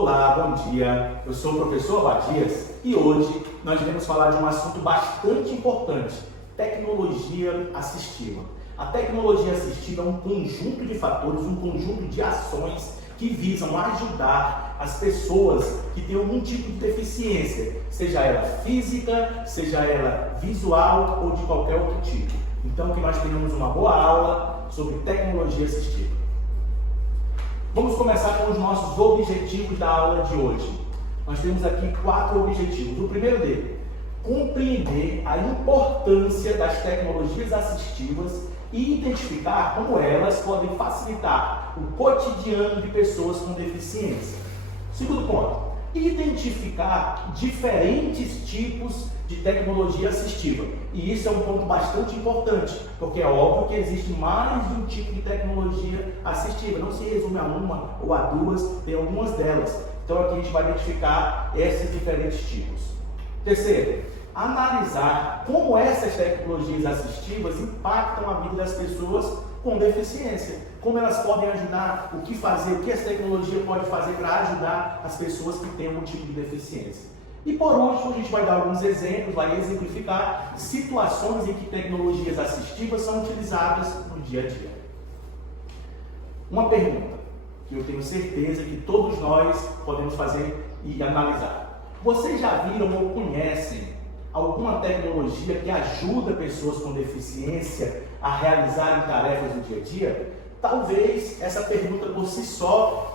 Olá, bom dia. Eu sou o professor Abadias e hoje nós iremos falar de um assunto bastante importante: tecnologia assistiva. A tecnologia assistiva é um conjunto de fatores, um conjunto de ações que visam ajudar as pessoas que têm algum tipo de deficiência, seja ela física, seja ela visual ou de qualquer outro tipo. Então, que nós tenhamos uma boa aula sobre tecnologia assistiva. Vamos começar com os nossos objetivos da aula de hoje. Nós temos aqui 4 objetivos. O primeiro dele, compreender a importância das tecnologias assistivas e identificar como elas podem facilitar o cotidiano de pessoas com deficiência. Segundo ponto, identificar diferentes tipos de tecnologia assistiva. E isso é um ponto bastante importante, porque é óbvio que existe mais de um tipo de tecnologia assistiva. Não se resume a uma ou a duas, tem algumas delas. Então aqui a gente vai identificar esses diferentes tipos. Terceiro, analisar como essas tecnologias assistivas impactam a vida das pessoas com deficiência. Como elas podem ajudar, o que fazer, o que essa tecnologia pode fazer para ajudar as pessoas que têm algum tipo de deficiência. E por último, a gente vai dar alguns exemplos, vai exemplificar situações em que tecnologias assistivas são utilizadas no dia a dia. Uma pergunta que eu tenho certeza que todos nós podemos fazer e analisar. Vocês já viram ou conhecem alguma tecnologia que ajuda pessoas com deficiência a realizarem tarefas do dia a dia? Talvez essa pergunta por si só,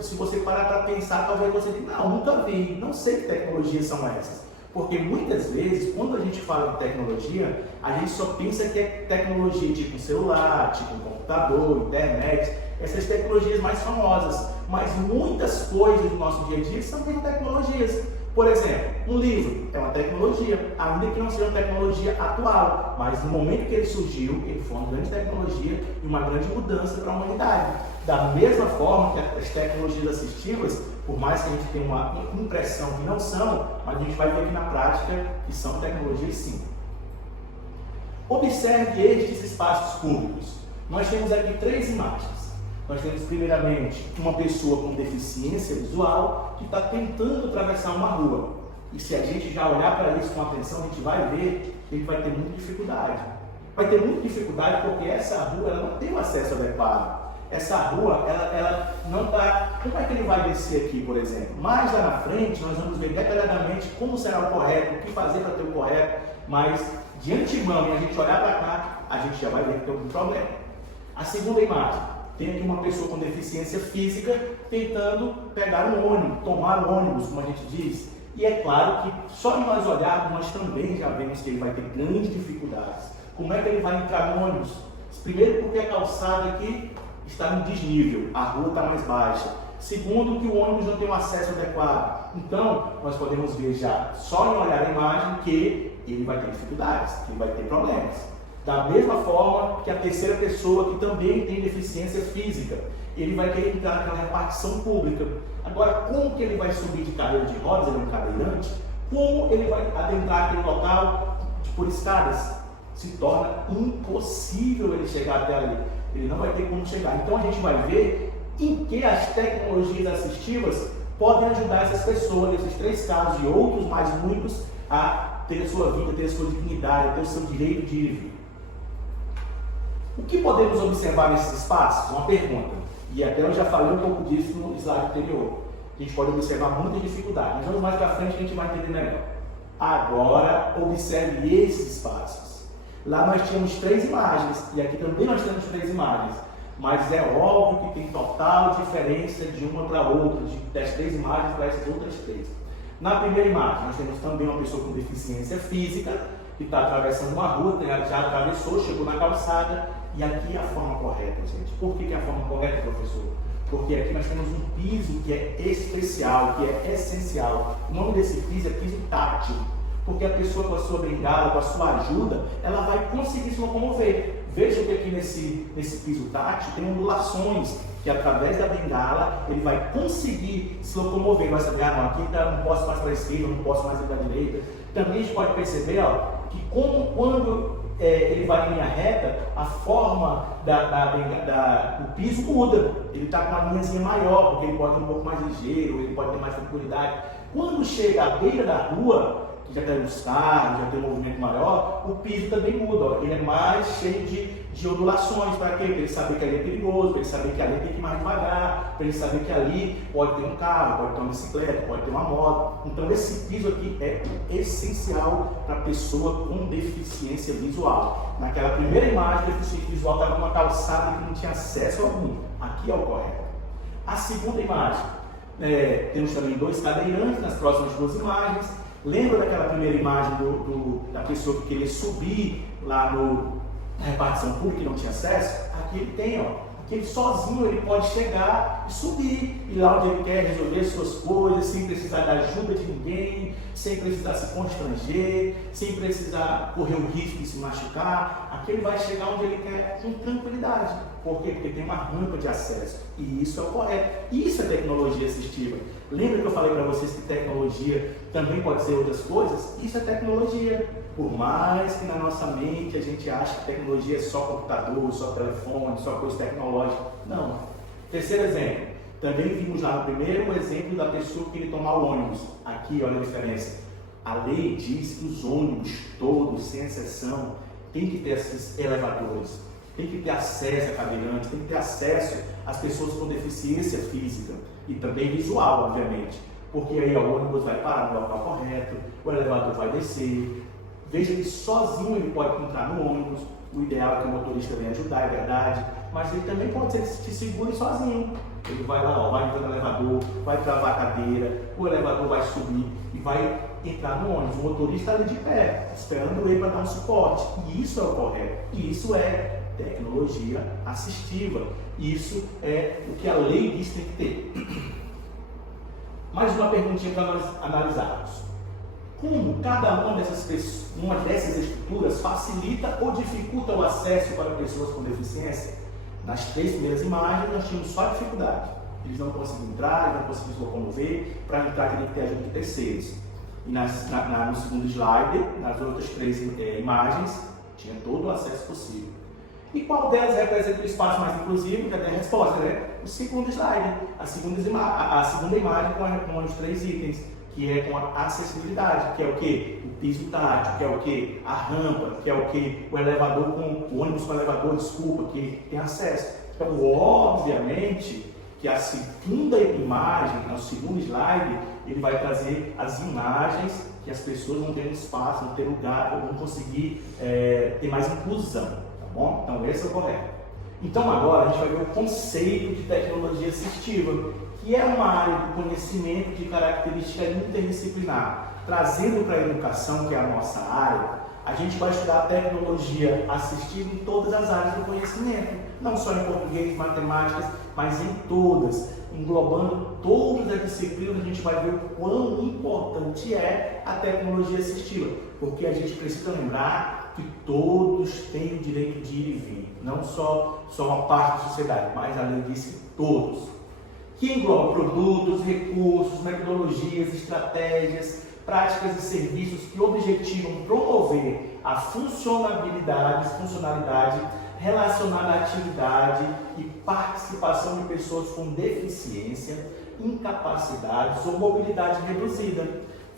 se você parar para pensar, talvez você diga, não, nunca vi, não sei que tecnologias são essas. Porque muitas vezes, quando a gente fala de tecnologia, a gente só pensa que é tecnologia tipo um celular, tipo um computador, internet, essas tecnologias mais famosas. Mas muitas coisas do nosso dia a dia são tecnologias. Por exemplo, um livro é uma tecnologia, ainda que não seja uma tecnologia atual, mas no momento que ele surgiu, ele foi uma grande tecnologia e uma grande mudança para a humanidade. Da mesma forma que as tecnologias assistivas, por mais que a gente tenha uma impressão que não são, mas a gente vai ver aqui na prática que são tecnologias sim. Observe estes espaços públicos. Nós temos aqui 3 imagens. Nós temos primeiramente uma pessoa com deficiência visual que está tentando atravessar uma rua. E se a gente já olhar para isso com atenção, a gente vai ver que ele vai ter muita dificuldade. Vai ter muita dificuldade porque essa rua ela não tem um acesso adequado. Essa rua, ela não está... Como é que ele vai descer aqui, por exemplo? Mais lá na frente, nós vamos ver detalhadamente como será o correto, o que fazer para ter o correto. Mas, de antemão, e a gente olhar para cá, a gente já vai ver que tem algum problema. A segunda imagem. Tem aqui uma pessoa com deficiência física tentando pegar um ônibus, tomar um ônibus, como a gente diz. E é claro que só de nós olharmos, nós também já vemos que ele vai ter grandes dificuldades. Como é que ele vai entrar no ônibus? Primeiro, porque a calçada aqui está no desnível, a rua está mais baixa. Segundo, que o ônibus não tem um acesso adequado. Então, nós podemos ver já, só em olhar a imagem, que ele vai ter dificuldades, que ele vai ter problemas. Da mesma forma que a terceira pessoa que também tem deficiência física, ele vai querer entrar naquela repartição pública. Agora, como que ele vai subir de cadeira de rodas, ele é um cadeirante? Como ele vai adentrar aquele local por escadas? Se torna impossível ele chegar até ali. Ele não vai ter como chegar. Então a gente vai ver em que as tecnologias assistivas podem ajudar essas pessoas, nesses 3 casos e outros mais muitos, a ter a sua vida, ter a sua dignidade, a ter o seu direito de ir. O que podemos observar nesses espaços? Uma pergunta. E até eu já falei um pouco disso no slide anterior. A gente pode observar muita dificuldade, mas vamos mais para frente que a gente vai entender melhor. Agora, observe esses espaços. Lá nós tínhamos 3 imagens, e aqui também nós temos 3 imagens. Mas é óbvio que tem total diferença de uma para outra, das 3 imagens para essas outras 3. Na primeira imagem, nós temos também uma pessoa com deficiência física, que está atravessando uma rua, já atravessou, chegou na calçada. E aqui é a forma correta, gente. Por que é a forma correta, professor? Porque aqui nós temos um piso que é especial, que é essencial. O nome desse piso é piso tátil. Porque a pessoa com a sua bengala, com a sua ajuda, ela vai conseguir se locomover. Veja que aqui nesse piso tátil tem ondulações, que através da bengala ele vai conseguir se locomover. Vai saber, não, aqui não posso mais para a esquerda, não posso mais ir para a direita. Também a gente pode perceber que quando ele vai em linha reta, a forma do piso muda. Ele está com uma linhazinha maior, porque ele pode ir um pouco mais ligeiro, ele pode ter mais tranquilidade. Quando chega à beira da rua, que já tem uns carros, já tem um movimento maior, o piso também muda. Ó. Ele é mais cheio de ondulações. Para quê? Para ele saber que ali é perigoso, para ele saber que ali tem que ir mais devagar, para ele saber que ali pode ter um carro, pode ter uma bicicleta, pode ter uma moto. Então esse piso aqui é essencial para a pessoa com deficiência visual. Naquela primeira imagem, o deficiente visual estava numa calçada que não tinha acesso algum. Aqui é o correto. A segunda imagem, temos também 2 cadeirantes nas próximas 2 imagens. Lembra daquela primeira imagem da pessoa que queria subir lá na repartição pública e não tinha acesso? Aqui ele tem, ó. Aqui ele sozinho ele pode chegar e subir, ir lá onde ele quer resolver suas coisas, sem precisar da ajuda de ninguém, sem precisar se constranger, sem precisar correr o risco de se machucar. Aqui ele vai chegar onde ele quer com tranquilidade. Por quê? Porque tem uma rampa de acesso. E isso é o correto. Isso é tecnologia assistiva. Lembra que eu falei para vocês que tecnologia também pode ser outras coisas? Isso é tecnologia. Por mais que na nossa mente a gente ache que tecnologia é só computador, só telefone, só coisa tecnológica. Não. Terceiro exemplo. Também vimos lá no primeiro o exemplo da pessoa que queria tomar o ônibus. Aqui, olha a diferença. A lei diz que os ônibus todos, sem exceção, tem que ter esses elevadores. Tem que ter acesso a cadeirantes, tem que ter acesso às pessoas com deficiência física e também visual, obviamente. Porque aí o ônibus vai parar no local correto, o elevador vai descer. Veja que sozinho ele pode entrar no ônibus. O ideal é que o motorista venha ajudar, é verdade. Mas ele também pode ser que te segure sozinho. Ele vai lá, vai entrar no elevador, vai travar a cadeira, o elevador vai subir e vai entrar no ônibus. O motorista está ali de pé, esperando ele para dar um suporte. E isso é o correto. E isso é tecnologia assistiva. Isso é o que a lei diz que tem que ter. Mais uma perguntinha para nós analisarmos. Como cada uma dessas estruturas facilita ou dificulta o acesso para pessoas com deficiência? Nas 3 primeiras imagens nós tínhamos só dificuldade. Eles não conseguiam entrar, eles não conseguiam se locomover. Para entrar teria que ter ajuda de terceiros. E no segundo slide, nas outras 3 imagens, tinha todo o acesso possível. E qual delas representa o espaço mais inclusivo? Já tem a resposta, né? O segundo slide, a segunda imagem com os 3 itens, que é com a acessibilidade, que é o que? O piso tátil, que é o que? A rampa, que é o que? O elevador o ônibus com elevador, desculpa, que tem acesso. Então, obviamente, que a segunda imagem, o segundo slide, ele vai trazer as imagens que as pessoas vão ter um espaço, vão ter lugar, vão conseguir ter mais inclusão. Bom, então esse é o correto. Então agora a gente vai ver o conceito de tecnologia assistiva, que é uma área de conhecimento de característica interdisciplinar. Trazendo para a educação, que é a nossa área, a gente vai estudar a tecnologia assistiva em todas as áreas do conhecimento, não só em português, matemáticas, mas em todas, englobando todas as disciplinas. A gente vai ver o quão importante é a tecnologia assistiva, porque a gente precisa lembrar que todos têm o direito de ir e vir, não só uma parte da sociedade, mas a lei diz que todos, que engloba produtos, recursos, metodologias, estratégias, práticas e serviços que objetivam promover a funcionalidade relacionada à atividade e participação de pessoas com deficiência, incapacidades ou mobilidade reduzida,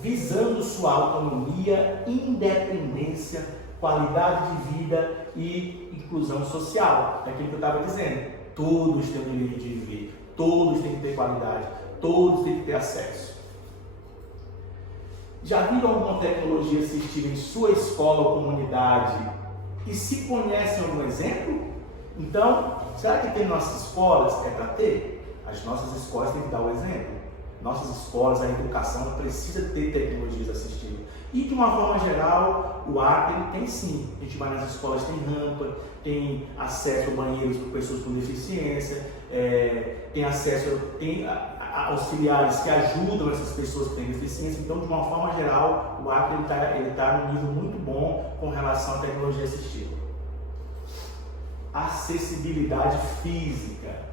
visando sua autonomia, independência, qualidade de vida e inclusão social. É aquilo que eu estava dizendo. Todos têm o direito de viver, todos têm que ter qualidade, todos têm que ter acesso. Já viram alguma tecnologia assistiva em sua escola ou comunidade? E se conhecem algum exemplo? Então, será que tem nossas escolas? É para ter? As nossas escolas têm que dar o exemplo. Nossas escolas, a educação precisa ter tecnologias assistivas. E de uma forma geral, o Acre tem sim. A gente vai nas escolas, tem rampa, tem acesso a banheiros para pessoas com deficiência, tem acesso, tem auxiliares que ajudam essas pessoas que têm deficiência. Então, de uma forma geral, o Acre ele tá num nível muito bom com relação à tecnologia assistiva. Acessibilidade física.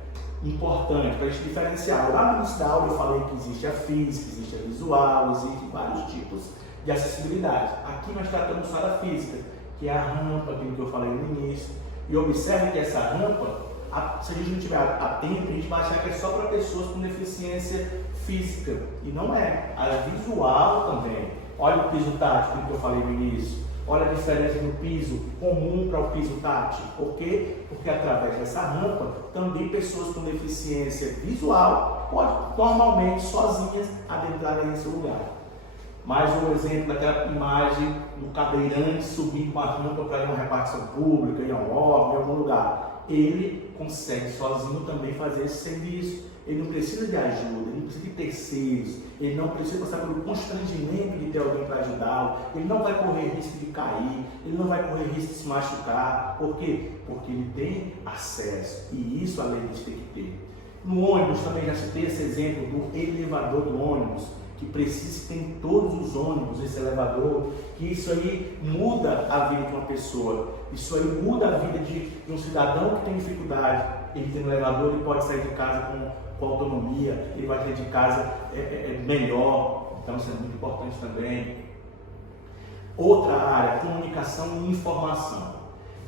Importante para a gente diferenciar. Lá no início da aula eu falei que existe a física, existe a visual, existem vários tipos de acessibilidade. Aqui nós tratamos só da física, que é a rampa, aquilo que eu falei no início. E observe que essa rampa, se a gente não estiver atento, a gente vai achar que é só para pessoas com deficiência física. E não é. A visual também. Olha o piso tátil, aquilo que eu falei no início. Olha a diferença do piso comum para o piso tátil. Por quê? Porque através dessa rampa, também pessoas com deficiência visual podem normalmente sozinhas adentrarem nesse lugar. Mais um exemplo daquela imagem do cadeirante subindo com a rampa para ir a uma repartição pública, ir a um órgão, em algum lugar. Ele consegue sozinho também fazer esse serviço. Ele não precisa de ajuda, ele não precisa de terceiros, ele não precisa passar pelo constrangimento de ter alguém para ajudá-lo, ele não vai correr risco de cair, ele não vai correr risco de se machucar. Por quê? Porque ele tem acesso, e isso a lei diz que tem que ter. No ônibus também já citei esse exemplo do elevador do ônibus, que precisa ter em todos os ônibus esse elevador, que isso aí muda a vida de uma pessoa, isso aí muda a vida de um cidadão que tem dificuldade. Ele tem um elevador, ele pode sair de casa com autonomia, ele vai sair de casa melhor, então isso é muito importante também. Outra área, comunicação e informação.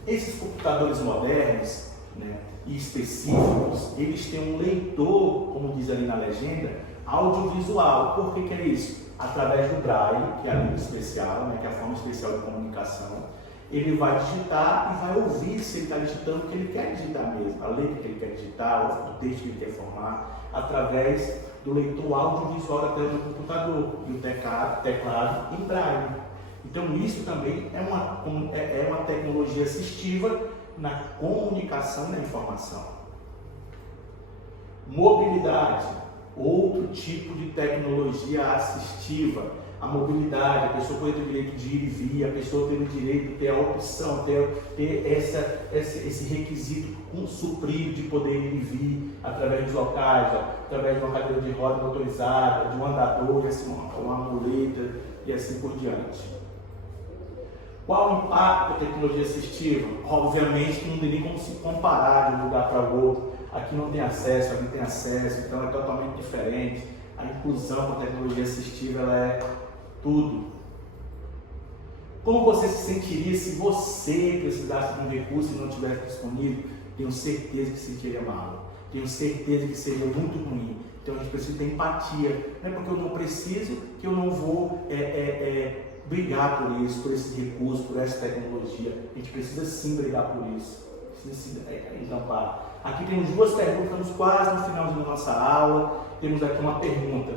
Esses computadores modernos, né, e específicos, eles têm um leitor, como diz ali na legenda, audiovisual. Por que é isso? Através do braille, que é a língua especial, né, que é a forma especial de comunicação, ele vai digitar e vai ouvir se ele está digitando o que ele quer digitar mesmo, a letra que ele quer digitar, o texto que ele quer formar, através do leitor audiovisual da tela do computador e o teclado em braille. Então isso também é uma tecnologia assistiva na comunicação e na informação. Mobilidade, outro tipo de tecnologia assistiva. A mobilidade, a pessoa pode ter o direito de ir e vir, a pessoa tem o direito de ter a opção, ter esse requisito suprido de poder ir e vir através dos locais, através de uma cadeira de roda motorizada, de um andador, uma muleta e assim por diante. Qual o impacto da tecnologia assistiva? Obviamente que não tem nem como se comparar de um lugar para o outro. Aqui não tem acesso, aqui tem acesso, então é totalmente diferente. A inclusão da tecnologia assistiva ela é tudo. Como você se sentiria se você precisasse de um recurso e não tivesse disponível? Tenho certeza que se sentiria mal. Tenho certeza que seria muito ruim. Então a gente precisa ter empatia. Não é porque eu não preciso que eu não vou brigar por isso, por esse recurso, por essa tecnologia. A gente precisa sim brigar por isso. Precisa entampar. Aqui temos duas perguntas, estamos quase no finalzinho da nossa aula. Temos aqui uma pergunta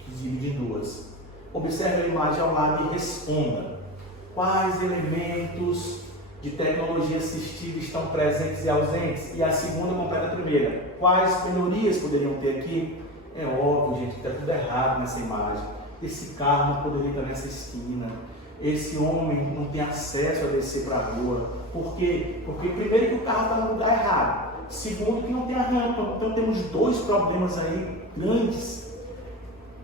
que se divide em duas. Observe a imagem ao lado e responda. Quais elementos de tecnologia assistiva estão presentes e ausentes? E a segunda completa a primeira. Quais melhorias poderiam ter aqui? É óbvio, gente, que está tudo errado nessa imagem. Esse carro não poderia estar nessa esquina. Esse homem não tem acesso a descer para a rua. Por quê? Porque primeiro que o carro está no lugar errado. Segundo que não tem a rampa. Então temos dois problemas aí grandes.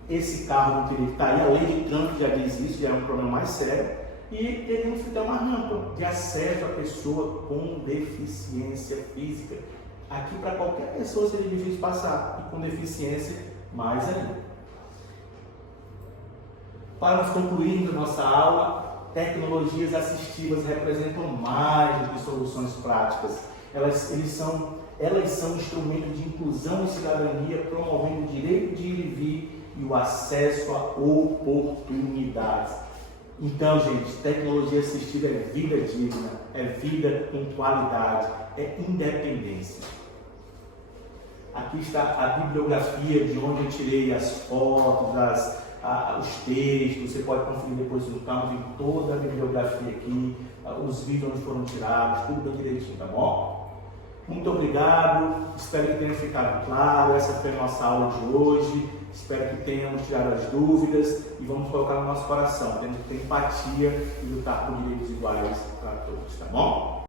Esse carro não teria que estar aí, a lei de trânsito já diz isso, já é um problema mais sério. E teríamos que ter uma rampa de acesso à pessoa com deficiência física. Aqui para qualquer pessoa seria difícil passar, e com deficiência mais ainda. Para nós concluirmos a nossa aula, tecnologias assistivas representam mais do que soluções práticas. Elas são instrumentos de inclusão e cidadania, promovendo o direito de ir e vir e o acesso a oportunidades. Então, gente, tecnologia assistiva é vida digna, é vida com qualidade, é independência. Aqui está a bibliografia de onde eu tirei as fotos, os textos. Você pode conferir depois no canal, tem toda a bibliografia aqui, os vídeos onde foram tirados, tudo bem direitinho, tá bom? Muito obrigado, espero que tenha ficado claro. Essa foi a nossa aula de hoje. Espero que tenhamos tirado as dúvidas e vamos colocar no nosso coração. Temos que ter empatia e lutar por direitos iguais para todos, tá bom?